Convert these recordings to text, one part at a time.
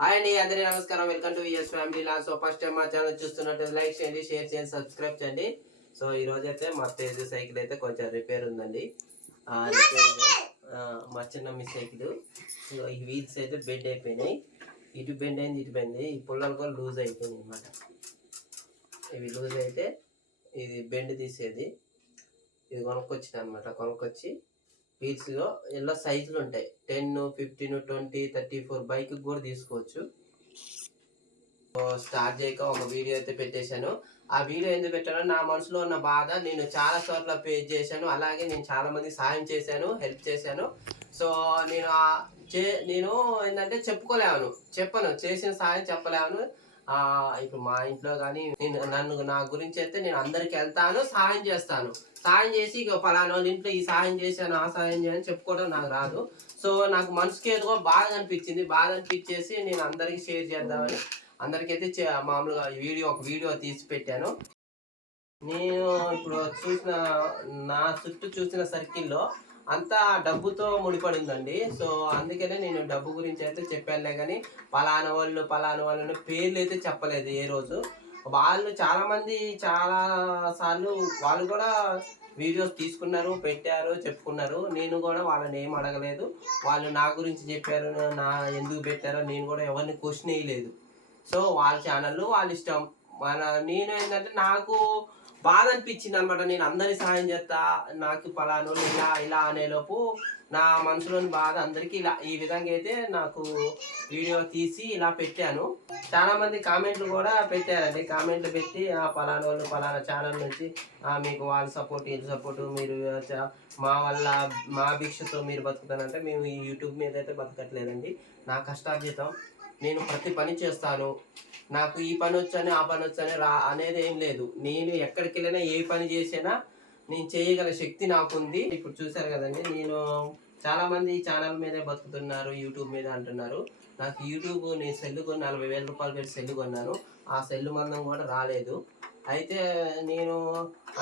Hi అండి అందరికీ నమస్కారం. వెల్కమ్ టు విఎస్ ఫ్యామిలీ లా సో ఫస్ట్ టైం మా ఛానల్ చూస్తున్నట్టు లైక్ చేయండి షేర్ చేయండి సబ్స్క్రైబ్ చేయండి. సో ఈ రోజు అయితే మా తేజు సైకిల్ అయితే కొంచెం రిపేర్ ఉందండి. ఆ రిపేర్ మా చిన్న మీ సైకిల్. సో ఈ వీల్స్ అయితే బెండ్ అయిపోయినాయి. ఇటు బెండ్ అయింది ఇటు బెండ్ అయింది. ఈ పుల్లలు కూడా లూజ్ అయిపోయినాయి అనమాట ఇవి లూజ్ అయితే ఇది బెండ్ తీసేది. ఇది కొనుక్కొచ్చిన అనమాట కొనుక్కొచ్చి వీల్స్లో ఇలా సైజులు ఉంటాయి. Ten fifteen twenty thirty four bike కూడా తీసుకోవచ్చు. స్టార్ట్ చేయక ఒక వీడియో అయితే పెట్టేశాను. ఆ వీడియో ఎందుకు పెట్టానో నా మనసులో ఉన్న బాధ నేను చాలా చోట్ల పే చేశాను. అలాగే నేను చాలా మంది సాయం చేశాను హెల్ప్ చేశాను. సో నేను చే నేను ఏంటంటే చెప్పుకోలేను చెప్పను. చేసిన సాయం చెప్పలేను ఇప్పుడు మా ఇంట్లో కానీ నేను నన్ను నా గురించి అయితే నేను అందరికి వెళ్తాను సహాయం చేస్తాను. సాయం చేసి ఇక పలానా వాళ్ళ ఇంట్లో ఈ సాయం చేశాను ఆ సాయం చేయని చెప్పుకోవడం నాకు రాదు. సో నాకు మనసుకి ఏదో బాధ అనిపించింది. బాధ అనిపించేసి నేను అందరికి షేర్ చేద్దామని అందరికైతే చే- మామూలుగా వీడియో ఒక వీడియో తీసి పెట్టాను. నేను ఇప్పుడు చూసిన నా చుట్టూ చూసిన సర్కిల్లో అంతా డబ్బుతో ముడిపడిందండి. సో అందుకనే నేను డబ్బు గురించి అయితే చెప్పానులే కానీ పలానా వాళ్ళు పలానా వాళ్ళు పేర్లు అయితే చెప్పలేదు ఏ రోజు. వాళ్ళు చాలామంది చాలా సార్లు వాళ్ళు కూడా వీడియోస్ తీసుకున్నారు పెట్టారు చెప్పుకున్నారు. నేను కూడా వాళ్ళని ఏం అడగలేదు. వాళ్ళు నా గురించి చెప్పారు నా ఎందుకు పెట్టారో నేను కూడా ఎవరిని క్వశ్చన్ వేయలేదు. సో వాళ్ళ ఛానళ్ళు వాళ్ళ ఇష్టం. మన నేను ఏంటంటే నాకు బాధ అనిపించింది అనమాట నేను అందరి సహాయం చేస్తా నాకు పలాను ఇలా ఇలా అనేలోపు నా మనసులోని బాధ అందరికీ ఇలా ఈ విధంగా అయితే నాకు వీడియో తీసి ఇలా పెట్టాను. చాలా మంది కామెంట్లు కూడా పెట్టారండి. కామెంట్లు పెట్టి ఆ పలానా వాళ్ళు పలానా ఛానల్ నుంచి మీకు వాళ్ళ సపోర్ట్ వీళ్ళ సపోర్ట్ మీరు మా వల్ల మా భిక్షతో మీరు బతుకుతానంటే మేము ఈ యూట్యూబ్ మీద అయితే బతకట్లేదండి. నా కష్టార్జితం. నేను ప్రతి పని చేస్తాను. నాకు ఈ పని వచ్చని ఆ పని వచ్చని రా అనేది ఏం లేదు. నేను ఎక్కడికి వెళ్ళినా ఏ పని చేసినా నేను చేయగల శక్తి నాకుంది. ఇప్పుడు చూశారు కదండి నేను చాలా మంది ఛానల్ మీదే బతుకుతున్నారు యూట్యూబ్ మీద అంటున్నారు. నాకు యూట్యూబ్ నేను సెల్ కొని నలభై వేల రూపాయలు పెట్టి సెల్ కొన్నాను. ఆ సెల్ మందం కూడా రాలేదు. అయితే నేను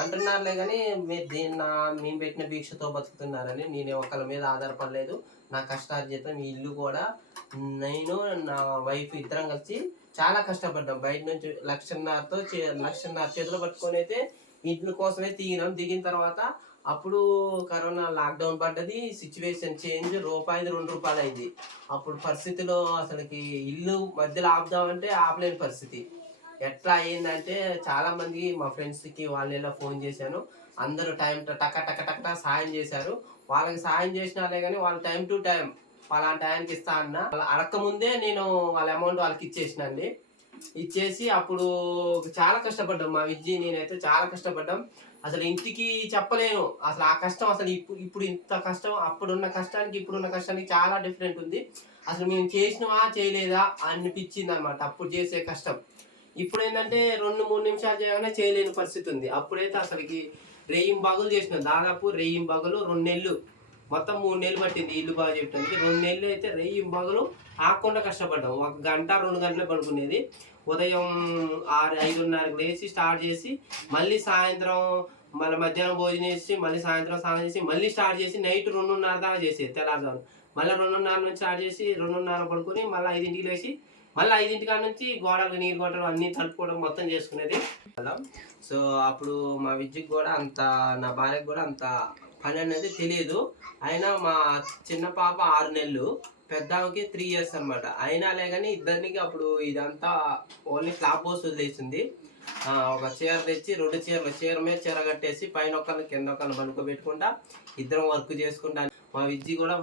అంటున్నారులే కానీ మీరు దీన్ని నా మేము పెట్టిన భిక్షతో బతుకుతున్నారని నేను ఒకళ్ళ మీద ఆధారపడలేదు. నా కష్టార్జితం ఈ ఇల్లు కూడా నేను నా వైఫ్ ఇద్దరం కలిసి చాలా కష్టపడ్డాం. బయట నుంచి లక్షన్నరతో చే- లక్షన్నర చేతులు పట్టుకొని అయితే ఇంటి కోసమే దిగినాం దిగిన తర్వాత అప్పుడు కరోనా లాక్డౌన్ పడ్డది సిచ్యువేషన్ చేంజ్ రూపాయిది రెండు రూపాయలు అయింది అప్పుడు పరిస్థితిలో అసలుకి ఇల్లు మధ్యలో ఆపుదామంటే ఆపలేని పరిస్థితి. ఎట్లా అయ్యిందంటే చాలా మంది మా ఫ్రెండ్స్కి వాళ్ళ ఫోన్ చేశాను. అందరూ టైం టక టక టక సాయం చేశారు. వాళ్ళకి సాయం చేసినాలే కానీ వాళ్ళ టైం టు టైం పలాంటి ఆయనకి ఇస్తా అన్న. వాళ్ళ అడక్క ముందే నేను వాళ్ళ అమౌంట్ వాళ్ళకి ఇచ్చేసినండి. ఇచ్చేసి అప్పుడు చాలా కష్టపడ్డాం మా విద్య నేనైతే చాలా కష్టపడ్డాం. అసలు ఇంటికి చెప్పలేను. అసలు ఆ కష్టం అసలు ఇప్పుడు ఇప్పుడు ఇంత కష్టం అప్పుడున్న కష్టానికి ఇప్పుడున్న కష్టానికి చాలా డిఫరెంట్ ఉంది. అసలు మేము చేసినవా చేయలేదా అనిపించింది అనమాట అప్పుడు చేసే కష్టం. ఇప్పుడు ఏంటంటే రెండు మూడు నిమిషాలు చేయగానే చేయలేని పరిస్థితి ఉంది. అప్పుడైతే అసలుకి రెయ్యం బాగులు చేసిన. దాదాపు రెయ్యం బాగులు రెండు నెలలు. మొత్తం మూడు నెలలు పట్టింది ఇల్లు బాగా చెప్పడానికి రెండు నెలలు అయితే రెయ్యి పగలు ఆకుండా కష్టపడ్డాం. ఒక గంట రెండు గంటలు పడుకునేది. ఉదయం ఆరు ఐదున్నరకు లేచి స్టార్ట్ చేసి మళ్ళీ సాయంత్రం మళ్ళీ మధ్యాహ్నం భోజనం చేసి మళ్ళీ సాయంత్రం స్నానం చేసి మళ్ళీ స్టార్ట్ చేసి నైట్ రెండున్నర దాకా చేసేది తెల్లారుజాము మళ్ళీ రెండున్నర నుంచి స్టార్ట్ చేసి రెండున్నర పడుకొని మళ్ళీ ఐదింటికి లేచి మళ్ళీ ఐదింటి కాడ నుంచి గోడలు నీరు కొట్టడం అన్ని తడుపుకోవడం మొత్తం చేసుకునేది. సో అప్పుడు మా విద్యకు కూడా అంత నా భార్యకు కూడా అంత పని అనేది తెలియదు అయినా మా చిన్న పాప ఆరు నెలలు పెద్ద త్రీ ఇయర్స్ అనమాట అయినా కానీ ఇద్దరికి అప్పుడు ఇదంతా ఓన్లీ ఫ్లాప్ బోస్ వదిలేసింది. ఒక చీర తెచ్చి రెండు చీరలు చీర మీద చీర కట్టేసి పైన ఒకళ్ళు కింద ఒకళ్ళు పనుకోబెట్టుకుంటా ఇద్దరం వర్క్ చేసుకుంటా మా విద్య కూడా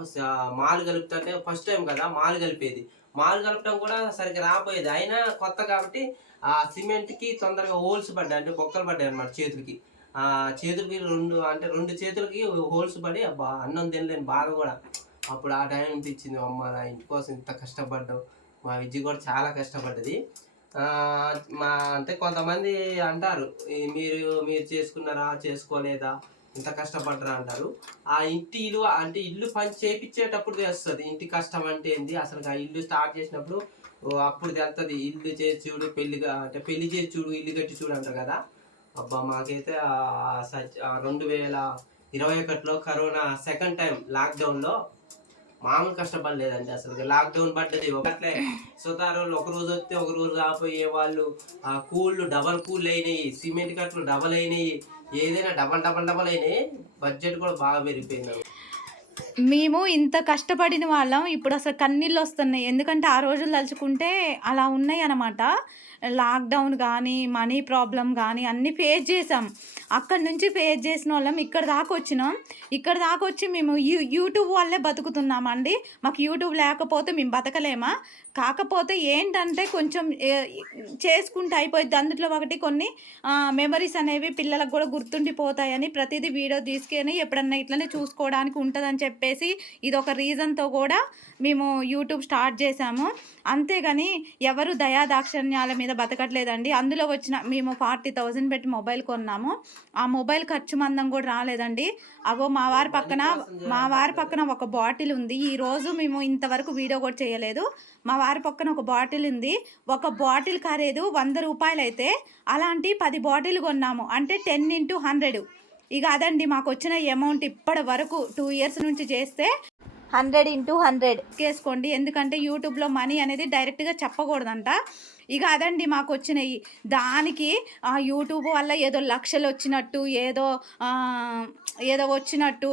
మాలు కలుపుతుంటే ఫస్ట్ టైం కదా మాలు కలిపేది. మాలు కలపడం కూడా సరిగ్గా రాపోయేది అయినా కొత్త కాబట్టి ఆ సిమెంట్కి తొందరగా హోల్స్ పడ్డాయి అంటే బొక్కలు పడ్డాయి అనమాట చేతులకి. చేతులకి రెండు అంటే రెండు చేతులకి హోల్స్ పడి అబ్బా అన్నం తినలేని బాధ కూడా. అప్పుడు ఆ టైం అనిపించింది అమ్మ నా ఇంటి కోసం ఇంత కష్టపడ్డావు. మా విద్య కూడా చాలా కష్టపడ్డది. మా అంటే కొంతమంది అంటారు మీరు మీరు చేసుకున్నారా చేసుకోలేదా ఇంత కష్టపడ్డరా అంటారు. ఆ ఇంటి ఇల్లు అంటే ఇల్లు పని చేపించేటప్పుడు తెలుస్తుంది ఇంటి కష్టం అంటే ఏంది? అసలు ఆ ఇల్లు స్టార్ట్ చేసినప్పుడు అప్పుడు తెలుస్తుంది ఇల్లు చేసి చూడు పెళ్ళిగా అంటే పెళ్ళి చేసి చూడు ఇల్లు కట్టి చూడు అంటారు కదా. అబ్బా మాకైతే రెండు వేల ఇరవై ఒకటిలో కరోనా సెకండ్ టైం లాక్డౌన్లో మామూలు కష్టపడలేదండి అసలు. లాక్డౌన్ పడ్డది ఒకట్లే. సుతారోళ్ళు ఒక రోజు వస్తే ఒక రోజు రాపోయే వాళ్ళు ఆ కూళ్ళు డబల్ కూళ్ళు అయినాయి సిమెంట్ కట్టలు డబల్ అయినాయి ఏదైనా డబల్ డబల్ డబల్ అయినాయి బడ్జెట్ కూడా బాగా పెరిగిపోయింది మేము ఇంత కష్టపడిన వాళ్ళం ఇప్పుడు అసలు కన్నీళ్ళు వస్తున్నాయి. ఎందుకంటే ఆ రోజులు తలుచుకుంటే అలా ఉన్నాయి అన్నమాట. లాక్డౌన్ కానీ మనీ ప్రాబ్లం కానీ అన్నీ ఫేస్ చేసాం. అక్కడి నుంచి ఫేస్ చేసిన వాళ్ళం ఇక్కడ దాకా వచ్చినాం. ఇక్కడ దాకా వచ్చి మేము యూ యూట్యూబ్ వల్లే బతుకుతున్నామండి. మాకు యూట్యూబ్ లేకపోతే మేము బతకలేమా? కాకపోతే ఏంటంటే కొంచెం చేసుకుంటే అయిపోయింది అందులో ఒకటి కొన్ని మెమరీస్ అనేవి పిల్లలకు కూడా గుర్తుండిపోతాయని ప్రతిదీ వీడియో తీసుకొని ఎప్పుడన్నా ఇట్లనే చూసుకోవడానికి ఉంటుందని చెప్పేసి ఇది ఒక రీజన్తో కూడా మేము యూట్యూబ్ స్టార్ట్ చేసాము అంతేగాని ఎవరు దయా దాక్షిణ్యాల మీద బతకట్లేదండి. అందులో వచ్చిన మేము ఫార్టీ థౌజండ్ పెట్టి మొబైల్ కొన్నాము. ఆ మొబైల్ ఖర్చు మందం కూడా రాలేదండి. అగో మా వారి పక్కన మా వారి పక్కన ఒక బాటిల్ ఉంది. ఈరోజు మేము ఇంతవరకు వీడియో కూడా చేయలేదు. మా వారి పక్కన ఒక బాటిల్ ఉంది. ఒక బాటిల్ ఖరీదు వంద రూపాయలు అయితే అలాంటి పది బాటిల్ కొన్నాము. అంటే టెన్ ఇంటూ హండ్రెడ్. ఇక అదండి మాకు వచ్చిన అమౌంట్ ఇప్పటి వరకు టూ ఇయర్స్ నుంచి చేస్తే హండ్రెడ్ ఇంటూ హండ్రెడ్ కేసుకోండి. ఎందుకంటే యూట్యూబ్లో మనీ అనేది డైరెక్ట్గా చెప్పకూడదంట. ఇక అదండి మాకు వచ్చినాయి దానికి ఆ, యూట్యూబ్ వల్ల ఏదో లక్షలు వచ్చినట్టు ఏదో ఏదో వచ్చినట్టు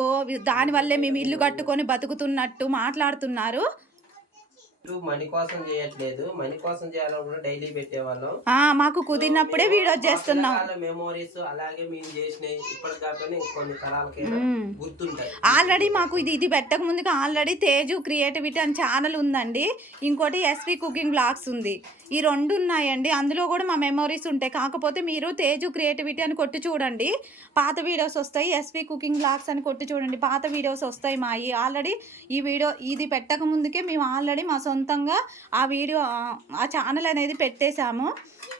దానివల్లే మేము ఇల్లు కట్టుకొని బతుకుతున్నట్టు మాట్లాడుతున్నారు. మనీ కోసం చేయట్లేదు. మనీ కోసం చేయాలనుకుంటే డైలీ పెట్టేవాళ్ళం. ఆ, మాకు కుదిరినప్పుడే వీడియో చేస్తున్నాం. మెమోరీస్ అలాగే మేము ఇప్పటి ఇంకొన్ని తరాలకి. గుర్తుంటాయి. ఆల్రెడీ మాకు ఇది ఇది పెట్టక ముందుగా ఆల్రెడీ తేజు క్రియేటివిటీ అని ఛానల్ ఉందండి. ఇంకోటి ఎస్వి కుకింగ్ బ్లాగ్స్ ఉంది. ఈ రెండు ఉన్నాయండి. అందులో కూడా మా మెమరీస్ ఉంటాయి. కాకపోతే మీరు తేజు క్రియేటివిటీ అని కొట్టి చూడండి. పాత వీడియోస్ వస్తాయి. ఎస్వి కుకింగ్ బ్లాగ్స్ అని కొట్టి చూడండి. పాత వీడియోస్ వస్తాయి మాయి. ఆల్రెడీ ఈ వీడియో ఇది పెట్టక ముందుకే మేము ఆల్రెడీ మా సొంతంగా ఆ వీడియో ఆ- ఛానల్ అనేది పెట్టేశాము.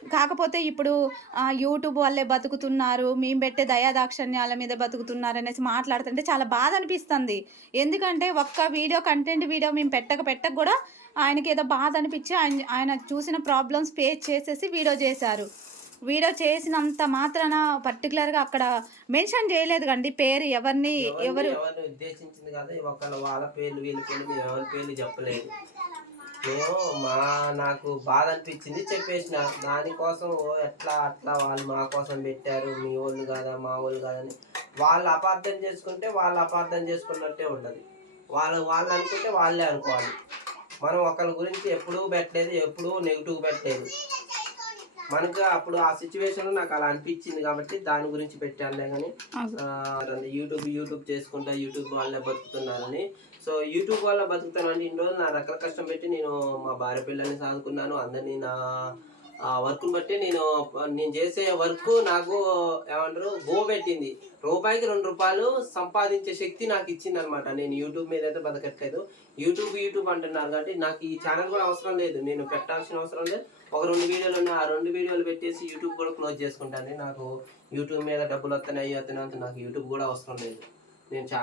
కాకపోతే ఇప్పుడు యూట్యూబ్ వల్లే బతుకుతున్నారు మేము పెట్టే దయాదాక్షణ్యాల మీద బతుకుతున్నారు అనేసి మాట్లాడుతుంటే చాలా బాధ అనిపిస్తుంది. ఎందుకంటే ఒక్క వీడియో కంటెంట్ వీడియో మేము పెట్టక పెట్టక కూడా ఆయనకి ఏదో బాధ అనిపించి ఆయన ఆయన చూసిన ప్రాబ్లమ్స్ ఫేస్ చేసేసి వీడియో చేశారు. వీడియో చేసినంత మాత్రాన పర్టికులర్గా అక్కడ మెన్షన్ చేయలేదు కండి పేరు ఎవరిని ఎవరు? ఎవరిని ఉద్దేశించింది కాదు ఒకళ్ళ వాళ్ళ పేర్లు వీళ్ళ పేర్లు మేము ఎవరి పేర్లు చెప్పలేదు. మేము మా నాకు బాధ అనిపించింది చెప్పేసిన. దానికోసం ఓ ఎట్లా అట్లా వాళ్ళు మా కోసం పెట్టారు మీ వాళ్ళు కాదా మా వాళ్ళు కాదని వాళ్ళు అపార్థం చేసుకుంటే వాళ్ళు అపార్థం చేసుకున్నట్టే ఉండదు. వాళ్ళు వాళ్ళు అనుకుంటే వాళ్ళే అనుకోవాలి. మనం ఒకరి గురించి ఎప్పుడూ పెట్టలేదు ఎప్పుడూ నెగిటివ్ పెట్టలేదు. మనకు అప్పుడు ఆ సిచ్యువేషన్ నాకు అలా అనిపించింది కాబట్టి దాని గురించి పెట్టానులే కానీ యూట్యూబ్ యూట్యూబ్ చేసుకుంటా యూట్యూబ్ వాళ్ళే బతుకుతున్నారని సో యూట్యూబ్ వల్ల బతుకుతానండి ఇన్ని రోజులు నా రకాల కష్టం పెట్టి నేను మా భార్య పిల్లల్ని సాదుకున్నాను. అందరినీ నా ఆ వర్క్ని బట్టి నేను నేను చేసే వర్క్ నాకు ఏమంటారు గో పెట్టింది. రూపాయికి రెండు రూపాయలు సంపాదించే శక్తి నాకు ఇచ్చింది అనమాట నేను యూట్యూబ్ మీద అయితే బతకట్లేదు. యూట్యూబ్ యూట్యూబ్ అంటున్నారు కాబట్టి నాకు ఈ ఛానల్ కూడా అవసరం లేదు. నేను పెట్టాల్సిన అవసరం లేదు. ఒక రెండు వీడియోలు ఉన్నాయి. ఆ రెండు వీడియోలు పెట్టేసి యూట్యూబ్ కూడా క్లోజ్ చేసుకుంటాను. నాకు యూట్యూబ్ మీద డబ్బులు వస్తున్నాయి అయ్యి వస్తున్నాయి అంత నాకు యూట్యూబ్ కూడా అవసరం లేదు. నేను చా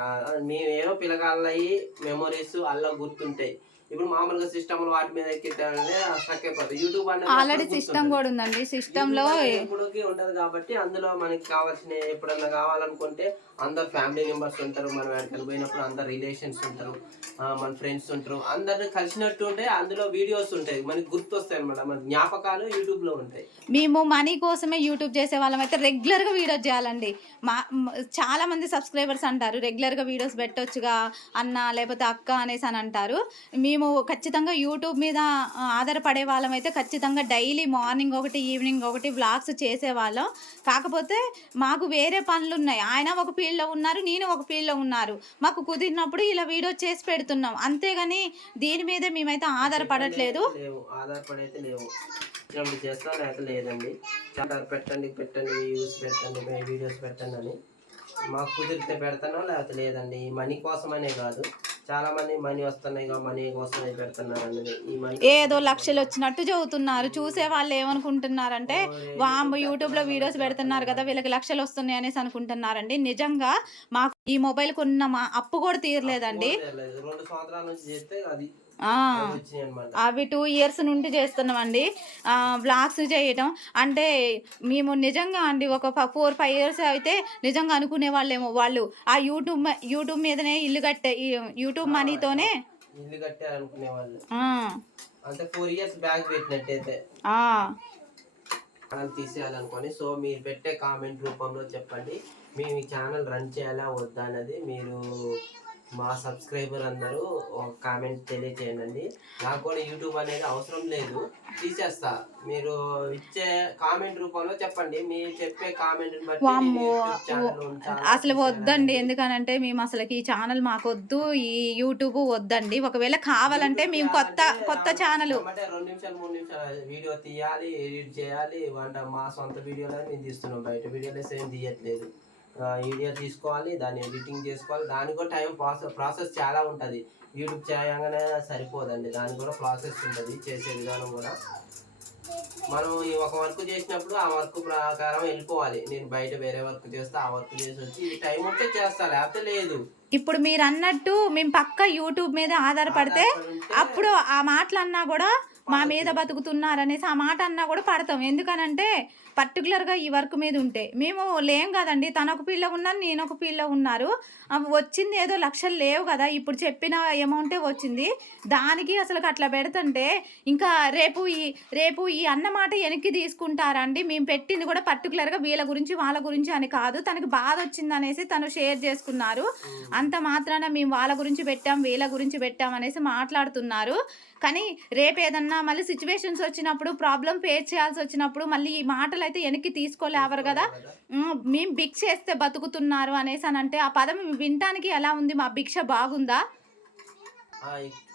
నేనేమో పిల్లగాళ్ళయి మెమరీస్ అలా గుర్తుంటాయి. ఇప్పుడు మామూలుగా సిస్టమ్ వాటి మీద ఎక్కిద్దామంటే స్ట్రక్ అయిపోతుంది యూట్యూబ్ అనేది ఆల్రెడీ సిస్టమ్. కూడా ఉందండి సిస్టంలో ఎప్పుడుకి ఉండదు కాబట్టి అందులో మనకి కావాల్సిన ఎప్పుడన్నా కావాలనుకుంటే అందరు ఫ్యామిలీ మెంబర్స్ ఉంటారు మనం ఎక్కడికి పోయినప్పుడు అందరు రిలేషన్స్ ఉంటారు మన ఫ్రెండ్స్ ఉంటారు. అందరిని కలిసినట్టు ఉంటే అందులో వీడియోస్ ఉంటాయి. మనకి గుర్తు వస్తాయి అనమాట మన జ్ఞాపకాలు యూట్యూబ్లో ఉంటాయి. మేము మనీ కోసమే యూట్యూబ్ చేసే వాళ్ళం అయితే రెగ్యులర్గా వీడియోస్ చేయాలండి. మా మ- చాలా మంది సబ్స్క్రైబర్స్ అంటారు రెగ్యులర్గా వీడియోస్ పెట్టొచ్చుగా అన్న లేకపోతే అక్క అనేసి అని అంటారు. మేము ఖచ్చితంగా యూట్యూబ్ మీద ఆధారపడే వాళ్ళం అయితే ఖచ్చితంగా డైలీ మార్నింగ్ ఒకటి ఈవినింగ్ ఒకటి వ్లాగ్స్ చేసేవాళ్ళం. కాకపోతే మాకు వేరే పనులు ఉన్నాయి ఆయన ఒక పీ ఫీల్డ్లో ఉన్నారు నేను ఒక ఫీల్డ్లో ఉన్నారు. మాకు కుదిరినప్పుడు ఇలా వీడియో చేసి పెడుతున్నాం. అంతేగాని దీని మీద మేమైతే ఆధారపడట్లేదు. ఆధారపడైతే లేవు. వచ్చినప్పుడు చేస్తాం లేకపోతే లేదండి. చాలా పెట్టండి పెట్టండి. వ్యూస్ పెట్టండి వీడియోస్ పెట్టండి అని. మాకు కుదిరితే పెడతానో? లేకపోతే లేదండి. మనీ కోసమనే కాదు. చాలా మంది మనీ వస్తున్నాయి మనీ కోసమే పెడుతున్నారు అనేది ఈ మనీ ఏదో లక్షలు వచ్చినట్టు చదువుతున్నారు. చూసే వాళ్ళు ఏమనుకుంటున్నారంటే వామ్మ యూట్యూబ్లో వీడియోస్ పెడుతున్నారు కదా వీళ్ళకి లక్షలు వస్తున్నాయి అనేసి అనుకుంటున్నారండి. నిజంగా మాకు ఈ మొబైల్ కొన్న మా అప్పు కూడా తీరలేదండి. రెండు సంవత్సరాల నుంచి చేస్తే అది అవి టూ ఇయర్స్ నుండి చేస్తున్నామండి. వ్లాగ్స్ చేయటం. అంటే మేము నిజంగా అండి ఒక ఫోర్ ఫైవ్ ఇయర్స్ అయితే నిజంగా అనుకునే వాళ్ళేమో వాళ్ళు. ఆ యూట్యూబ్ యూట్యూబ్ మీదనే ఇల్లు కట్టే యూట్యూబ్ మనీతోనే ఇల్లు కట్టారనుకునే వాళ్ళు. ఆ, అంటే ఫోర్ ఇయర్స్ బ్యాక్ పెట్టినట్టయితే. ఆ. ఛానల్ తీసేయాలనుకొని సో మీరు పెట్టే కామెంట్ రూపంలో చెప్పండి. మేము ఈ ఛానల్ రన్ చేయాలా వద్దా అన్నది మీరు మా సబ్స్క్రైబర్ అందరూ ఒక కామెంట్ తెలియచేయండి నాకు కూడా యూట్యూబ్ అనేది అవసరం లేదు. తీసేస్తా. మీరు ఇచ్చే కామెంట్ రూపంలో చెప్పండి. మీరు చెప్పే కామెంట్ అసలు వద్దండి. ఎందుకనంటే మేము అసలు ఈ ఛానల్ మాకొద్దు. ఈ యూట్యూబ్ వద్దండి. ఒకవేళ కావాలంటే మేము కొత్త కొత్త ఛానల్. రెండు నిమిషాలు మూడు నిమిషాలు వీడియో తీయాలి ఎడిట్ చేయాలి. వంట మా సొంత వీడియోలో మేము తీస్తున్నాం. బయట వీడియోలో సేమ్ తీయట్లేదు. వీడియో తీసుకోవాలి దాన్ని ఎడిటింగ్ చేసుకోవాలి. దానికి కూడా టైం ప్రాసెస్ ప్రాసెస్ చాలా ఉంటుంది. యూట్యూబ్ చేయగానే సరిపోదండి. దానికి కూడా ప్రాసెస్ ఉంటుంది చేసే విధానం కూడా. మనం ఈ ఒక వర్క్ చేసినప్పుడు ఆ వర్క్ ప్రకారం వెళ్ళిపోవాలి. నేను బయట వేరే వర్క్ చేస్తే ఆ వర్క్ చేసి వచ్చి ఈ టైం ఉంటే చేస్తా లేకపోతే లేదు. ఇప్పుడు మీరు అన్నట్టు మేము పక్క యూట్యూబ్ మీద ఆధారపడితే అప్పుడు ఆ మాటలు అన్నా కూడా మా మీద బతుకుతున్నారు అనేసి ఆ మాట అన్నా కూడా పడతాం. ఎందుకనంటే పర్టికులర్గా ఈ వర్క్ మీద ఉంటే. మేము లేం కదండి. తను ఒక పిల్ల ఉన్నాను నేను ఒక పిల్ల ఉన్నారు. అవి వచ్చింది ఏదో లక్షలు లేవు కదా ఇప్పుడు చెప్పిన అమౌంటే వచ్చింది. దానికి అసలు అట్లా పెడుతుంటే ఇంకా రేపు ఈ రేపు ఈ అన్న మాట వెనక్కి తీసుకుంటారండి. మేము పెట్టింది కూడా పర్టికులర్గా వీళ్ళ గురించి వాళ్ళ గురించి అని కాదు. తనకి బాధ వచ్చింది అనేసి తను షేర్ చేసుకున్నారు. అంత మాత్రాన మేము వాళ్ళ గురించి పెట్టాం వీళ్ళ గురించి పెట్టాం అనేసి మాట్లాడుతున్నారు. కానీ రేపు ఏదన్నా మళ్ళీ సిచ్యువేషన్స్ వచ్చినప్పుడు ప్రాబ్లం ఫేస్ చేయాల్సి వచ్చినప్పుడు మళ్ళీ ఈ మాటలు అయితే వెనక్కి తీసుకోలేవరు కదా. మేము భిక్ష చేస్తే బతుకుతున్నారు అనేసి అని అంటే ఆ పదం వినటానికి ఎలా ఉంది? మా భిక్ష బాగుందా?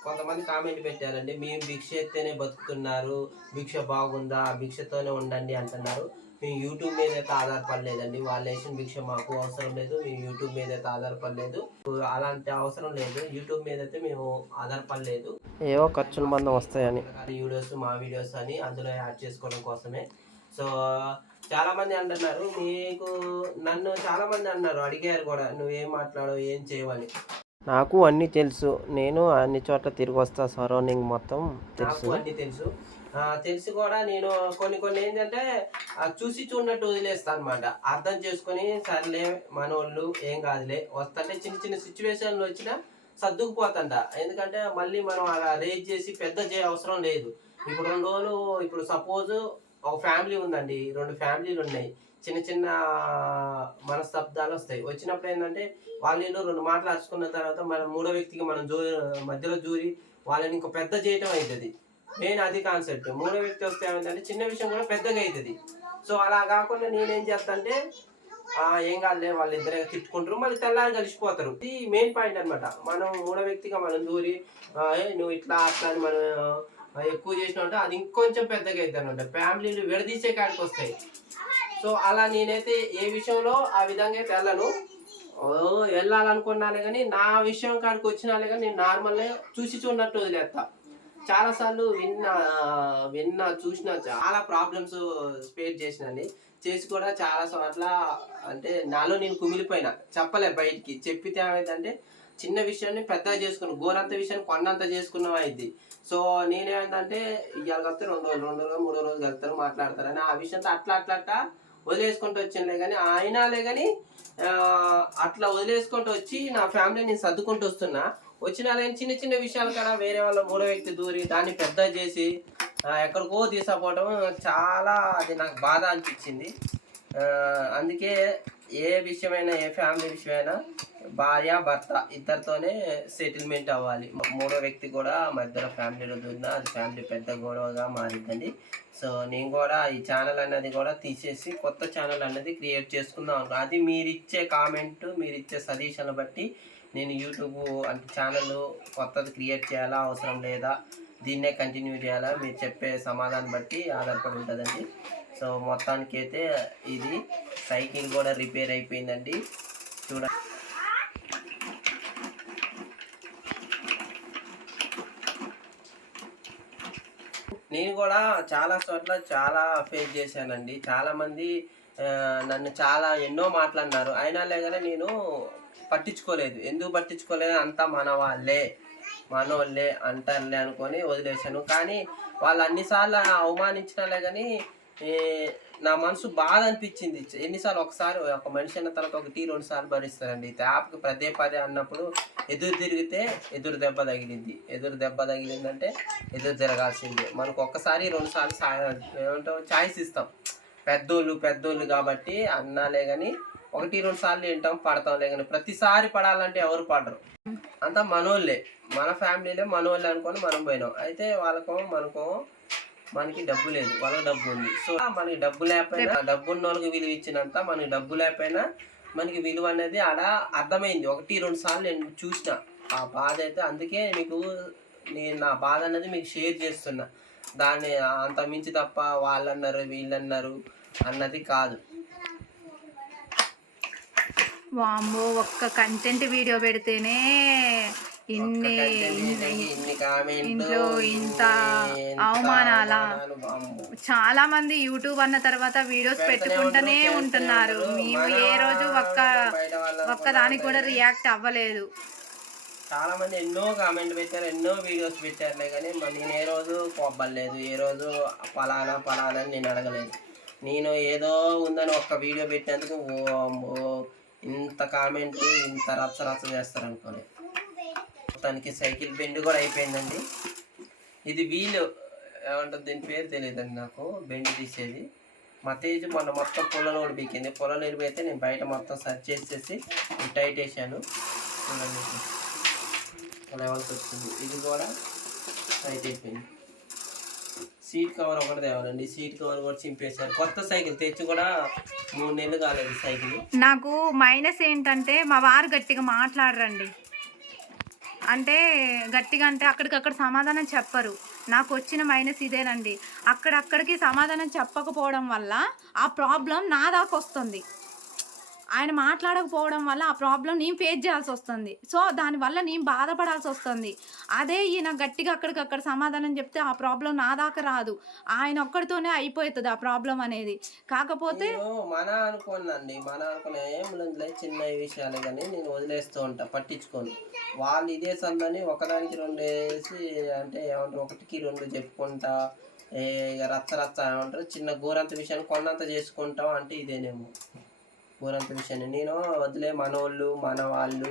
కొంతమంది కామెంట్ పెట్టారండి మేము భిక్ష ఎత్తేనే బతుకుతున్నారు భిక్ష బాగుందా భిక్షతోనే ఉండండి అంటున్నారు. మేము యూట్యూబ్ మీద అయితే ఆధారపడలేదండి. వాళ్ళు వేసిన భిక్ష మాకు అవసరం లేదు. మేము యూట్యూబ్ మీద అయితే ఆధారపడలేదు. అలాంటి అవసరం లేదు. యూట్యూబ్ మీద అయితే మేము ఆధారపడలేదు. ఏవో ఖర్చుల మందం వస్తాయని. వీడియోస్ మా వీడియోస్ అని అందులో యాడ్ చేసుకోవడం కోసమే. సో చాలా మంది అంటున్నారు మీకు నన్ను చాలా మంది అన్నారు అడిగారు కూడా నువ్వేం మాట్లాడవు ఏం చేయవని నాకు అన్నీ తెలుసు. నేను అన్ని చోట్ల తిరిగి వస్తా సరౌండింగ్ మొత్తం తెలుసు. అన్ని తెలుసు. తెలిసి కూడా నేను కొన్ని కొన్ని ఏంటంటే చూసి చూడనట్టు వదిలేస్తా అనమాట అర్థం చేసుకొని సర్లే మనోళ్ళు ఏం కాదులే వస్తుంటే చిన్న చిన్న సిచ్యువేషన్లు వచ్చినా సర్దుకుపోతంట ఎందుకంటే మళ్ళీ మనం అలా రేజ్ చేసి పెద్ద చేయ అవసరం లేదు. ఇప్పుడు రెండు రోజులు ఇప్పుడు సపోజ్ ఒక ఫ్యామిలీ ఉందండి రెండు ఫ్యామిలీలు ఉన్నాయి. చిన్న చిన్న మనస్తబ్దాలు వస్తాయి. వచ్చినప్పుడు ఏంటంటే వాళ్ళు రెండు మాటలు అరుచుకున్న తర్వాత మనం మూడో వ్యక్తికి మనం జూ మధ్యలో జూరి వాళ్ళని ఇంకో పెద్ద చేయటం అవుతుంది మెయిన్ అది కాన్సెప్ట్ మూడో వ్యక్తి వస్తే ఏమైందంటే చిన్న విషయం కూడా పెద్దగా అవుతుంది సో అలా కాకుండా నేనేం చేస్తానంటే ఆ, ఏం కాదులే వాళ్ళు ఇద్దరే తిట్టుకుంటారు మళ్ళీ తెల్లారి కలిసిపోతారు. ఇది మెయిన్ పాయింట్ అన్నమాట. మనం మూడో వ్యక్తిగా మనం దూరి ఏ నువ్వు ఇట్లా అట్లా అని మనం ఎక్కువ చేసినట్టు అది ఇంకొంచెం పెద్దగా అవుతుంది అనమాట ఫ్యామిలీలు విడదీసే కాడికి వస్తాయి. సో అలా నేనైతే ఏ విషయంలో ఆ విధంగా అయితే వెళ్ళను. వెళ్ళాలనుకున్నాను కానీ నా విషయం కాడికి వచ్చినాలే కానీ నేను నార్మల్గా చూసి చూడనట్టు వదిలేస్తాను చాలా సార్లు విన్నా విన్నా చూసిన చాలా ప్రాబ్లమ్స్ ఫేస్ చేసినండి చేసి కూడా చాలా చోట్ల అంటే నాలో నేను కుమిలిపోయినా. చెప్పలే బయటికి. చెప్పితే ఏమైందంటే చిన్న విషయాన్ని పెద్దగా చేసుకుని గోరంత విషయాన్ని కొండంత చేసుకున్నాం అయింది. సో నేనేమైందంటే ఇవాళ కలిస్తే రెండు రోజులు రెండు రోజులు మూడో రోజులు కలుస్తారు మాట్లాడతారు అని ఆ విషయంతో అట్లా అట్లా అట్లా వదిలేసుకుంటూ వచ్చిండే కానీ అయినాలే కానీ అట్లా వదిలేసుకుంటూ వచ్చి నా ఫ్యామిలీ నేను సర్దుకుంటూ వస్తున్నా. వచ్చిన నేను చిన్న చిన్న విషయాల కన్నా వేరే వాళ్ళ మూడో వ్యక్తి దూరి దాన్ని పెద్ద చేసి ఎక్కడికో తీసుకుపోవడం చాలా అది నాకు బాధ అనిపించింది. అందుకే ఏ విషయమైనా ఏ ఫ్యామిలీ విషయమైనా భార్య భర్త ఇద్దరితోనే సెటిల్మెంట్ అవ్వాలి. మూడో వ్యక్తి కూడా మధ్యలో ఫ్యామిలీలో దూరినా అది ఫ్యామిలీ పెద్ద గొడవగా మారిద్దండి. సో నేను కూడా ఈ ఛానల్ అనేది కూడా తీసేసి కొత్త ఛానల్ అనేది క్రియేట్ చేసుకుందాం అది మీరు ఇచ్చే కామెంట్ మీరు ఇచ్చే సజెషన్లు బట్టి నేను యూట్యూబ్ అంటే ఛానల్ కొత్తది క్రియేట్ చేయాలా అవసరం లేదా దీన్నే కంటిన్యూ చేయాలా మీరు చెప్పే సమాధానం బట్టి ఆధారపడి ఉంటుందండి. సో మొత్తానికి అయితే ఇది సైకిల్ కూడా రిపేర్ అయిపోయిందండి. చూడ నేను కూడా చాలా చోట్ల చాలా ఫేస్ చేశానండి. చాలామంది నన్ను చాలా ఎన్నో మాట్లాడినారు. అయినా లేకనే నేను పట్టించుకోలేదు. ఎందుకు పట్టించుకోలేదు? అంతా మన వాళ్ళే మనోళ్ళే అంటారులే అనుకొని వదిలేశాను. కానీ వాళ్ళు అన్నిసార్లు అవమానించినాలే కానీ నా మనసు బాధ అనిపించింది. ఎన్నిసార్లు ఒకసారి ఒక మనిషి అన్న తర్వాత ఒకటి రెండు సార్లు భరిస్తారండి. ట్యాప్కి పదే పదే అన్నప్పుడు ఎదురు తిరిగితే ఎదురు దెబ్బ తగిలింది. ఎదురు దెబ్బ తగిలిందంటే ఎదురు జరగాల్సిందే. మనకు ఒక్కసారి రెండు సార్లు సాయం ఏమంటాం ఛాయిస్ ఇస్తాం. పెద్దోళ్ళు పెద్దోళ్ళు కాబట్టి అన్నాలే కానీ ఒకటి రెండు సార్లు వింటాం పడతాంలే కానీ ప్రతిసారి పడాలంటే ఎవరు పడరు. అంతా మనోళ్ళే. మన ఫ్యామిలీలే మనోళ్ళే అనుకొని మనం పోయినాం. అయితే వాళ్ళకో మనకో మనకి డబ్బు లేదు. వాళ్ళకి డబ్బు ఉంది. సో మనకి డబ్బు లేకపోయినా డబ్బు ఉన్న వాళ్ళకి విలువ ఇచ్చినంత మనకి డబ్బు లేకపోయినా మనకి విలువ అనేది ఆడ అర్థమైంది. ఒకటి రెండు సార్లు నేను చూసిన. ఆ బాధ అయితే అందుకే మీకు నేను నా బాధ అనేది మీకు షేర్ చేస్తున్నా. దాన్ని అంత మించి తప్ప వాళ్ళన్నారు వీళ్ళన్నారు అన్నది కాదు. వామ్మో ఒక్క కంటెంట్ వీడియో పెడితేనే ఇన్ని ఒక్క ఇన్ని కామెంట్లు ఇంట్లో ఇంత అవమానాలా? చాలా మంది యూట్యూబ్ అన్న తర్వాత వీడియోస్ పెట్టుకుంటూనే ఉంటున్నారు మేము ఏ రోజు ఒక్క ఒక్క దానికి కూడా రియాక్ట్ అవ్వలేదు. చాలా మంది ఎన్నో కామెంట్ పెట్టారు ఎన్నో వీడియోస్ పెట్టారులే కానీ మరి నేను ఏ రోజు కోప్పలేదు ఏ రోజు పలానా పలానా అని నేను అడగలేదు. నేను ఏదో ఉందని ఒక్క వీడియో పెట్టేందుకు ఓ ఇంత కామెంట్ ఇంత రచ్చ రచ్చ చేస్తారు అనుకోలే. మొత్తానికి సైకిల్ బెండ్ కూడా అయిపోయిందండి. ఇది వీలు ఏమంటుంది దీని పేరు తెలియదండి నాకు బెండ్ తీసేది. మా తేజ్ మొన్న మొత్తం పొలం కూడా బీకింది పొలం నిలిపోతే నేను బయట మొత్తం సర్చ్ చేసేసి టైట్ వేసాను చూడండి. లెవెల్కి వచ్చింది ఇది కూడా టైట్ అయిపోయింది సీట్ కవర్ ఒకటి తేవాలండి. సీట్ కవర్ కూడా చింపేశారు. కొత్త సైకిల్ తెచ్చి కూడా మూడు నెలలు కాలేదు సైకిల్. నాకు మైనస్ ఏంటంటే మా వారు గట్టిగా మాట్లాడరండి. అంటే గట్టిగా అంటే అక్కడికక్కడ సమాధానం చెప్పరు. నాకు వచ్చిన మైనస్ ఇదేనండి. అక్కడక్కడికి సమాధానం చెప్పకపోవడం వల్ల ఆ ప్రాబ్లం నా దాకా వస్తుంది. ఆయన మాట్లాడకపోవడం వల్ల ఆ ప్రాబ్లం నేను ఫేస్ చేయాల్సి వస్తుంది. సో దానివల్ల నేను బాధపడాల్సి వస్తుంది. అదే ఈయన గట్టిగా అక్కడికక్కడ సమాధానం చెప్తే ఆ ప్రాబ్లం నా దాకా రాదు. ఆయన ఒక్కడితోనే అయిపోతుంది ఆ ప్రాబ్లం అనేది. కాకపోతే మన అనుకోనండి. మన అనుకునే ఏం చిన్న విషయాలు కానీ నేను వదిలేస్తూ ఉంటా పట్టించుకోను. వాళ్ళు ఇదే సందని ఒకదానికి రెండు వేసి అంటే ఏమంటారు ఒకటికి రెండు చెప్పుకుంటా ఏ ఇక రచ్చ రచ్చ ఏమంటారు చిన్న గోరంత విషయాన్ని కొన్నంత చేసుకుంటాం అంటే ఇదేనేమో. విషయాన్ని. నేను వదిలే మనోళ్ళు మన వాళ్ళు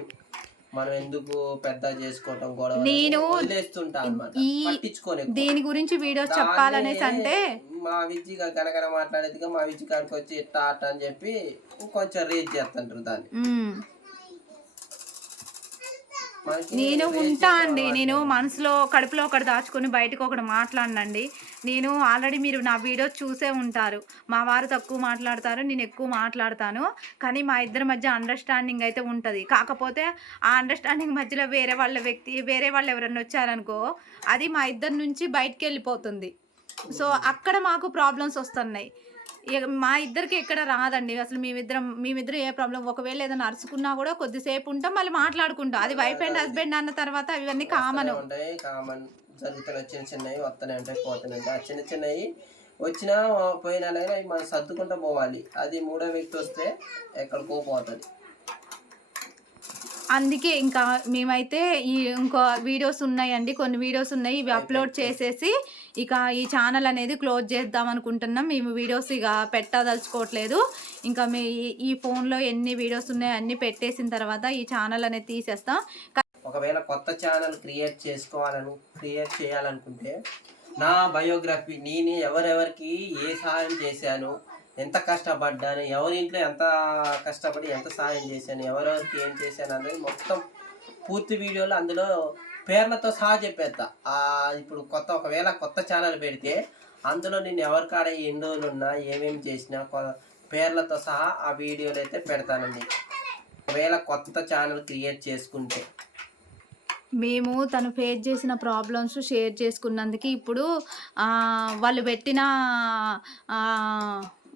మనం ఎందుకు పెద్ద చేసుకోవటం గొడవ నేను పట్టించుకోని దీని గురించి వీడియోస్ చెప్పాలనేసి అంటే మా విజ్జి కనకన మాట్లాడేదిగా మా విజ్జి కాడికి వచ్చి ఇట్ట అట్ట అని చెప్పి కొంచెం రేజ్ చేస్తుంటారు దాన్ని. నేను ఉంటా అండి. నేను మనసులో కడుపులో ఒకటి దాచుకొని బయటకు ఒకటి మాట్లాడనండి. నేను ఆల్రెడీ మీరు నా వీడియో చూసే ఉంటారు. మా వారు తక్కువ మాట్లాడతారు నేను ఎక్కువ మాట్లాడతాను. కానీ మా ఇద్దరి మధ్య అండర్స్టాండింగ్ అయితే ఉంటుంది. కాకపోతే ఆ అండర్స్టాండింగ్ మధ్యలో వేరే వాళ్ళ వ్యక్తి వేరే వాళ్ళు ఎవరైనా వచ్చారనుకో అది మా ఇద్దరి నుంచి బయటకు వెళ్ళిపోతుంది. సో అక్కడ మాకు ప్రాబ్లమ్స్ వస్తున్నాయి. ఇక మా ఇద్దరికి ఎక్కడ రాదండి. అసలు మేమిద్దరం మేమిద్దరం ఏ ప్రాబ్లం ఒకవేళ ఏదైనా అరుచుకున్నా కూడా కొద్దిసేపు ఉంటాం మళ్ళీ మాట్లాడుకుంటాం. అది వైఫ్ అండ్ హస్బెండ్ అన్న తర్వాత ఇవన్నీ కామన్ ఉంటాయి. కామన్ జరుగుతున్న చిన్న చిన్నవి వస్తూనే ఉంటాయి పోతూనే ఉంటాయి. ఆ చిన్న చిన్నవి వచ్చినా పోయినా కానీ మనం సర్దుకుంటూ పోవాలి. అది మూడో వ్యక్తి వస్తే ఎక్కడికో పోతుంది. అందుకే ఇంకా మేమైతే ఈ ఇంకో వీడియోస్ ఉన్నాయండి కొన్ని వీడియోస్ ఉన్నాయి. ఇవి అప్లోడ్ చేసేసి ఇక ఈ ఛానల్ అనేది క్లోజ్ చేద్దాం అనుకుంటున్నాం. మేము వీడియోస్ ఇక పెట్టదలుచుకోవట్లేదు. ఇంకా మీ ఈ- ఫోన్లో ఎన్ని వీడియోస్ ఉన్నాయో అన్నీ పెట్టేసిన తర్వాత ఈ ఛానల్ అనేది తీసేస్తాం. ఒకవేళ కొత్త ఛానల్ క్రియేట్ చేసుకోవాలను క్రియేట్ చేయాలనుకుంటే నా బయోగ్రఫీ నేను ఎవరెవరికి ఏ సహాయం చేశాను ఎంత కష్టపడ్డాను ఎవరి ఇంట్లో ఎంత కష్టపడి ఎంత సహాయం చేశాను ఎవరెవరికి ఏం చేశాను అనేది మొత్తం పూర్తి వీడియోలు అందులో పేర్లతో సహా చెప్పేస్తా. ఇప్పుడు కొత్త ఒకవేళ కొత్త ఛానల్ పెడితే అందులో నేను ఎవరికాడ ఎన్ని రోజులు ఉన్నా ఏమేమి చేసినా కొ- పేర్లతో సహా ఆ వీడియోలు అయితే పెడతానండి. ఒకవేళ కొత్త ఛానల్ క్రియేట్ చేసుకుంటే. మేము తను ఫేస్ చేసిన ప్రాబ్లమ్స్ షేర్ చేసుకున్నందుకు ఇప్పుడు వాళ్ళు పెట్టిన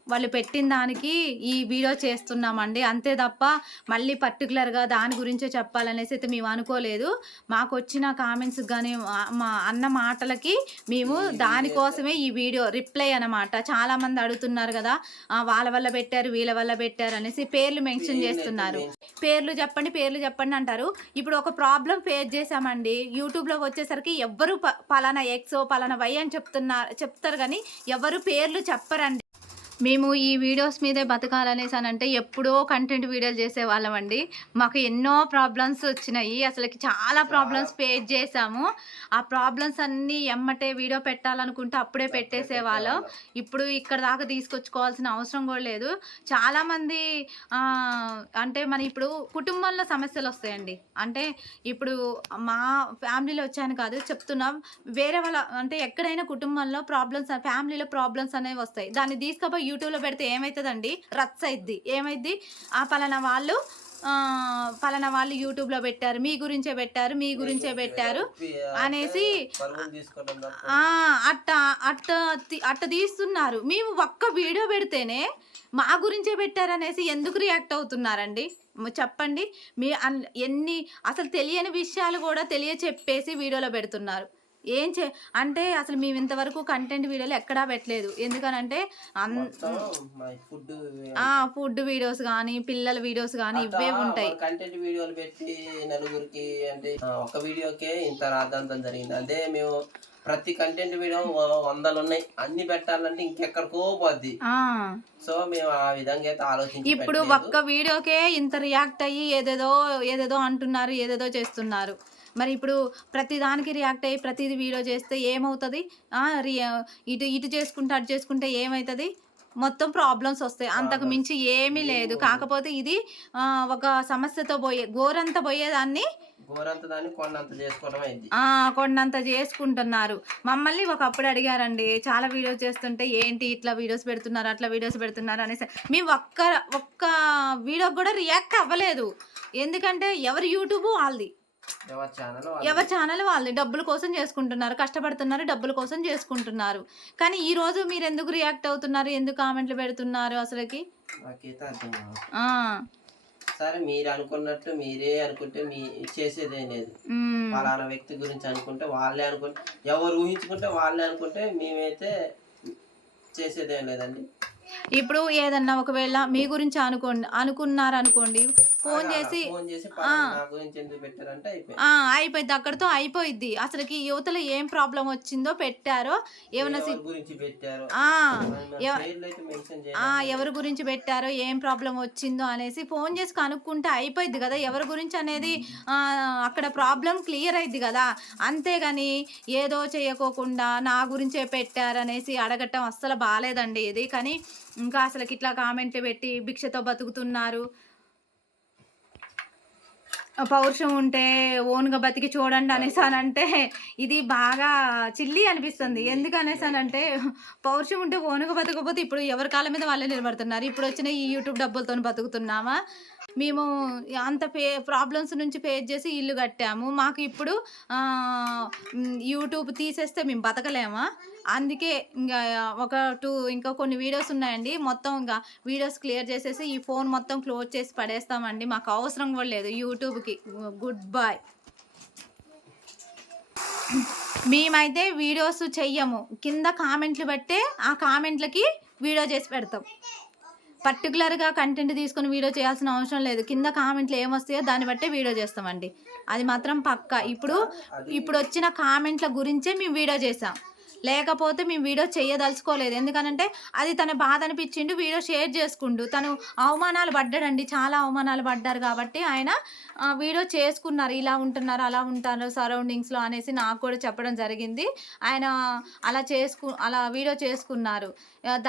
వాళ్ళు పెట్టిన దానికి ఈ వీడియో చేస్తున్నామండి. అంతే తప్ప మళ్ళీ పర్టికులర్గా దాని గురించే చెప్పాలనేసి అయితే మేము అనుకోలేదు. మాకు వచ్చిన కామెంట్స్ కానీ మా అన్న మాటలకి మేము దానికోసమే ఈ వీడియో రిప్లై అనమాట చాలా మంది అడుగుతున్నారు కదా వాళ్ళ వల్ల పెట్టారు వీళ్ళ వల్ల పెట్టారు అనేసి పేర్లు మెన్షన్ చేస్తున్నారు. పేర్లు చెప్పండి పేర్లు చెప్పండి అంటారు. ఇప్పుడు ఒక ప్రాబ్లం ఫేస్ చేసామండి యూట్యూబ్లోకి వచ్చేసరికి ఎవ్వరు ప- పలానా ఎక్స్ పలానా వై అని చెప్తున్నారు చెప్తారు కానీ ఎవరు పేర్లు చెప్పరండి. మేము ఈ వీడియోస్ మీదే బతకాలనేసి అని అంటే ఎప్పుడో కంటెంట్ వీడియోలు చేసేవాళ్ళమండి. మాకు ఎన్నో ప్రాబ్లమ్స్ వచ్చినాయి. అసలుకి చాలా ప్రాబ్లమ్స్ ఫేస్ చేసాము ఆ ప్రాబ్లమ్స్ అన్నీ ఎమ్మటే వీడియో పెట్టాలనుకుంటే అప్పుడే పెట్టేసేవాళ్ళం. ఇప్పుడు ఇక్కడ దాకా తీసుకొచ్చుకోవాల్సిన అవసరం కూడా లేదు. చాలామంది అంటే మన ఇప్పుడు కుటుంబంలో సమస్యలు వస్తాయండి. అంటే ఇప్పుడు మా ఫ్యామిలీలో వచ్చాను కాదు చెప్తున్నాం. వేరే వాళ్ళ అంటే ఎక్కడైనా కుటుంబంలో ప్రాబ్లమ్స్ ఫ్యామిలీలో ప్రాబ్లమ్స్ అనేవి వస్తాయి. దాన్ని తీసుకపోయి యూట్యూబ్లో పెడితే ఏమవుతుందండి రచ్చ అయిద్ది ఏమైద్ది? ఆ పలానా వాళ్ళు పలానా వాళ్ళు యూట్యూబ్లో పెట్టారు మీ గురించే పెట్టారు మీ గురించే పెట్టారు అనేసి అట్ట అట్ట అట్ట తీస్తున్నారు. మేము ఒక్క వీడియో పెడితేనే మా గురించే పెట్టారనేసి ఎందుకు రియాక్ట్ అవుతున్నారండి? చెప్పండి. మీ అన్- ఎన్ని అసలు తెలియని విషయాలు కూడా తెలియ చెప్పేసి వీడియోలో పెడుతున్నారు. ఏం చే అంటే అసలు మేము ఇంతవరకు కంటెంట్ వీడియోలు ఎక్కడా పెట్టలేదు. ఎందుకనంటే ఫుడ్ ఆ ఫుడ్ వీడియోస్ కానీ పిల్లల వీడియోస్ కానీ ఇవే ఉంటాయి. కంటెంట్ వీడియోలు పెట్టి నలుగురికి అంటే ఒక వీడియోకే ఇంత రాద్దాంతం జరిగింది. అదే మేము ప్రతి కంటెంట్ వీడియో వందలు ఉన్నాయి అన్ని పెట్టాలంటే ఇంకెక్కడికో పోద్ది. సో మేము ఆ విధంగా అయితే ఆలోచించి ఇప్పుడు. ఒక్క వీడియోకే ఇంత రియాక్ట్ అయ్యి ఏదేదో ఏదేదో అంటున్నారు ఏదేదో చేస్తున్నారు. మరి ఇప్పుడు ప్రతి దానికి రియాక్ట్ అయ్యి ప్రతిది వీడియో చేస్తే ఏమవుతుంది? ఇటు ఇటు చేసుకుంటే అటు చేసుకుంటే ఏమవుతుంది? మొత్తం ప్రాబ్లమ్స్ వస్తాయి. అంతకు మించి ఏమీ లేదు. కాకపోతే ఇది ఒక సమస్యతో పోయే గోరంత పోయేదాన్ని కొన్నంత చేసుకుంటున్నారు. మమ్మల్ని ఒకప్పుడు అడిగారండి చాలా వీడియోస్ చేస్తుంటే ఏంటి ఇట్లా వీడియోస్ పెడుతున్నారు అట్లా వీడియోస్ పెడుతున్నారు అనేసి. మేము ఒక్క ఒక్క వీడియోకి కూడా రియాక్ట్ అవ్వలేదు. ఎందుకంటే ఎవరి యూట్యూబ్ వాళ్ళది. ఎవరి ఛానల్ వాళ్ళది? డబ్బుల కోసం చేసుకుంటున్నారు కష్టపడుతున్నారు డబ్బుల కోసం చేసుకుంటున్నారు. కానీ ఈ రోజు మీరు ఎందుకు రియాక్ట్ అవుతున్నారు? ఎందుకు కామెంట్లు పెడుతున్నారు అసలుకి? సరే మీరు అనుకున్నట్టు మీరే అనుకుంటే మీ చేసేదేం లేదు. ఫలానా వ్యక్తి గురించి అనుకుంటే వాళ్ళే అనుకుంటే ఎవరు ఊహించుకుంటే వాళ్ళే అనుకుంటే మేమైతే చేసేదేం లేదండి. ఇప్పుడు ఏదన్నా ఒకవేళ మీ గురించి అనుకోండి అనుకున్నారు అనుకోండి ఫోన్ చేసి అయిపోయింది. అయిపోయింది. అక్కడితో అయిపోయిద్ది. అసలుకి యువతలో ఏం ప్రాబ్లం వచ్చిందో పెట్టారో ఏమైనా ఎవరి గురించి పెట్టారు? ఏం ప్రాబ్లం వచ్చిందో అనేసి ఫోన్ చేసి కనుక్కుంటే అయిపోయింది కదా. ఎవరి గురించి అనేది అక్కడ ప్రాబ్లం క్లియర్ అయింది కదా. అంతేగాని ఏదో చేయకోకుండా నా గురించే పెట్టారనేసి అడగటం అస్సలు బాగాలేదండి ఇది. కానీ ఇంకా అసలుకి ఇట్లా కామెంట్లు పెట్టి భిక్షతో బతుకుతున్నారు. పౌరుషం ఉంటే ఓన్గా బతికి చూడండి అనేసి అని అంటే ఇది బాగా చిల్లి అనిపిస్తుంది. ఎందుకు అనేసి అని అంటే పౌరుషం ఉంటే ఓన్గా బతకపోతే ఇప్పుడు ఎవరి కాళ్ళ మీద వాళ్ళే నిలబడుతున్నారు. ఇప్పుడు వచ్చిన ఈ యూట్యూబ్ డబ్బులతో బతుకుతున్నామా? మేము అంత పే ప్రాబ్లమ్స్ నుంచి ఫేస్ చేసి ఇల్లు కట్టాము. మాకు ఇప్పుడు యూట్యూబ్ తీసేస్తే మేము బతకలేమా? అందుకే ఇంకా ఒక టూ ఇంకా కొన్ని వీడియోస్ ఉన్నాయండి. మొత్తం ఇంకా వీడియోస్ క్లియర్ చేసేసి ఈ ఫోన్ మొత్తం క్లోజ్ చేసి పడేస్తామండి. మాకు అవసరం కూడా లేదు యూట్యూబ్కి. Good bye. మేమైతే వీడియోస్ చెయ్యము. కింద కామెంట్లు బట్టే ఆ కామెంట్లకి వీడియో చేసి పెడతాం. పర్టికులర్గా కంటెంట్ తీసుకొని వీడియో చేయాల్సిన అవసరం లేదు. కింద కామెంట్లు ఏమొస్తాయో దాన్ని బట్టే వీడియో చేస్తామండి. అది మాత్రం పక్క. ఇప్పుడు ఇప్పుడు వచ్చిన కామెంట్ల గురించే మేము వీడియో చేసాం లేకపోతే మేము వీడియో చేయదలుచుకోలేదు. ఎందుకనంటే అది తన బాధ అనిపించిండు వీడియో షేర్ చేసుకుండు. తను అవమానాలు పడ్డాడండి. చాలా అవమానాలు పడ్డారు కాబట్టి ఆయన వీడియో చేసుకున్నారు. ఇలా ఉంటున్నారు అలా ఉంటారు సరౌండింగ్స్లో అనేసి నాకు కూడా చెప్పడం జరిగింది. ఆయన అలా చేసుకు అలా వీడియో చేసుకున్నారు.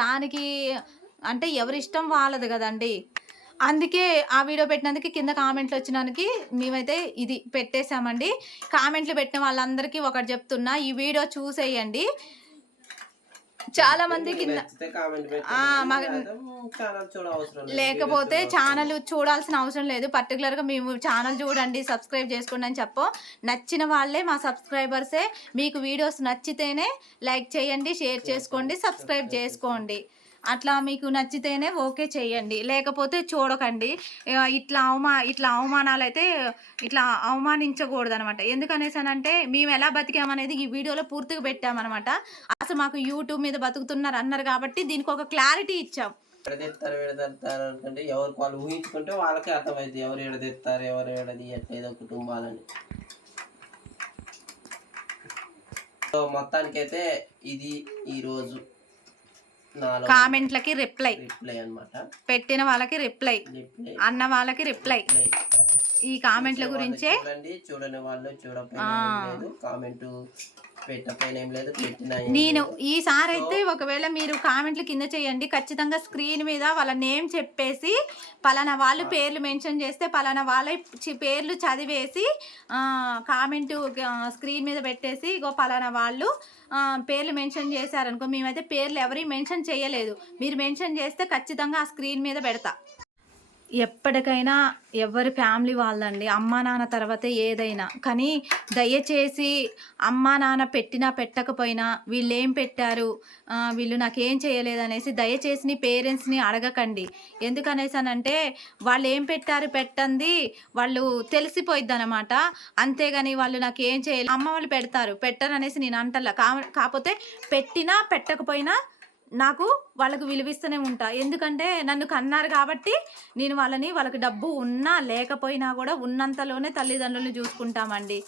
దానికి అంటే ఎవరి ఇష్టం వాళ్ళది కదండి. అందుకే ఆ వీడియో పెట్టినందుకు కింద కామెంట్లు వచ్చినందుకు మేమైతే ఇది పెట్టేశామండి. కామెంట్లు పెట్టిన వాళ్ళందరికీ ఒకటి చెప్తున్నా ఈ వీడియో చూసేయండి. చాలా మంది కింద. లేకపోతే ఛానల్ చూడాల్సిన అవసరం లేదు. పర్టికులర్గా మేము ఛానల్ చూడండి సబ్స్క్రైబ్ చేసుకోండి అని చెప్పు. నచ్చిన వాళ్ళే మా సబ్స్క్రైబర్సే. మీకు వీడియోస్ నచ్చితేనే లైక్ చేయండి షేర్ చేసుకోండి సబ్స్క్రైబ్ చేసుకోండి. అట్లా మీకు నచ్చితేనే ఓకే చేయండి. లేకపోతే చూడకండి. ఇట్లా అవమా ఇట్లా అవమానాలు అయితే ఇట్లా అవమానించకూడదు అనమాట ఎందుకనేసానంటే మేము ఎలా బతికామనేది ఈ వీడియోలో పూర్తిగా పెట్టామన్నమాట. అసలు మాకు యూట్యూబ్ మీద బతుకుతున్నారు అన్నారు కాబట్టి దీనికి ఒక క్లారిటీ ఇచ్చాం. ఎడదెత్తారు విడదెత్తారు అనుకుంటే ఎవరికి వాళ్ళు ఊహించుకుంటే వాళ్ళకే అర్థమైంది ఎవరు ఎడదెత్తారు ఎవరు ఎడదీయట్లేదో కుటుంబాలని. సో మొత్తానికైతే ఇది ఈరోజు కామెంట్లకి రిప్లై రిప్లై అనమాట పెట్టిన వాళ్ళకి రిప్లై రిప్లై అన్న వాళ్ళకి రిప్లై ఈ కామెంట్ల గురించే? చూడని వాళ్ళు కామెంట్ నేను. ఈసారి అయితే ఒకవేళ మీరు కామెంట్లు కింద చేయండి. ఖచ్చితంగా స్క్రీన్ మీద వాళ్ళ నేమ్ చెప్పేసి పలానా వాళ్ళు పేర్లు మెన్షన్ చేస్తే పలానా వాళ్ళ పేర్లు చదివేసి కామెంట్ స్క్రీన్ మీద పెట్టేసి ఇగో పలానా వాళ్ళు పేర్లు మెన్షన్ చేశారనుకో మేమైతే పేర్లు ఎవరి మెన్షన్ చేయలేదు. మీరు మెన్షన్ చేస్తే ఖచ్చితంగా ఆ స్క్రీన్ మీద పెడతా. ఎప్పటికైనా ఎవరి ఫ్యామిలీ వాళ్ళండి అమ్మా నాన్న తర్వాత ఏదైనా. కానీ దయచేసి అమ్మా నాన్న పెట్టినా పెట్టకపోయినా వీళ్ళు ఏం పెట్టారు వీళ్ళు నాకేం చేయలేదు అనేసి దయచేసి నీ పేరెంట్స్ని అడగకండి. ఎందుకనేసానంటే వాళ్ళు ఏం పెట్టారు పెట్టంది వాళ్ళు తెలిసిపోయిద్ది అనమాట అంతేగాని వాళ్ళు నాకు ఏం చేయలేదు అమ్మ వాళ్ళు పెడతారు పెట్టరు అనేసి నేను అంటల్లా కా కాకపోతే పెట్టినా పెట్టకపోయినా నాకు వాళ్ళకు విలువిస్తూనే ఉంటా. ఎందుకంటే నన్ను కన్నారు కాబట్టి నేను వాళ్ళని వాళ్ళకి డబ్బు ఉన్నా లేకపోయినా కూడా ఉన్నంతలోనే తల్లిదండ్రులను చూసుకుంటామండి.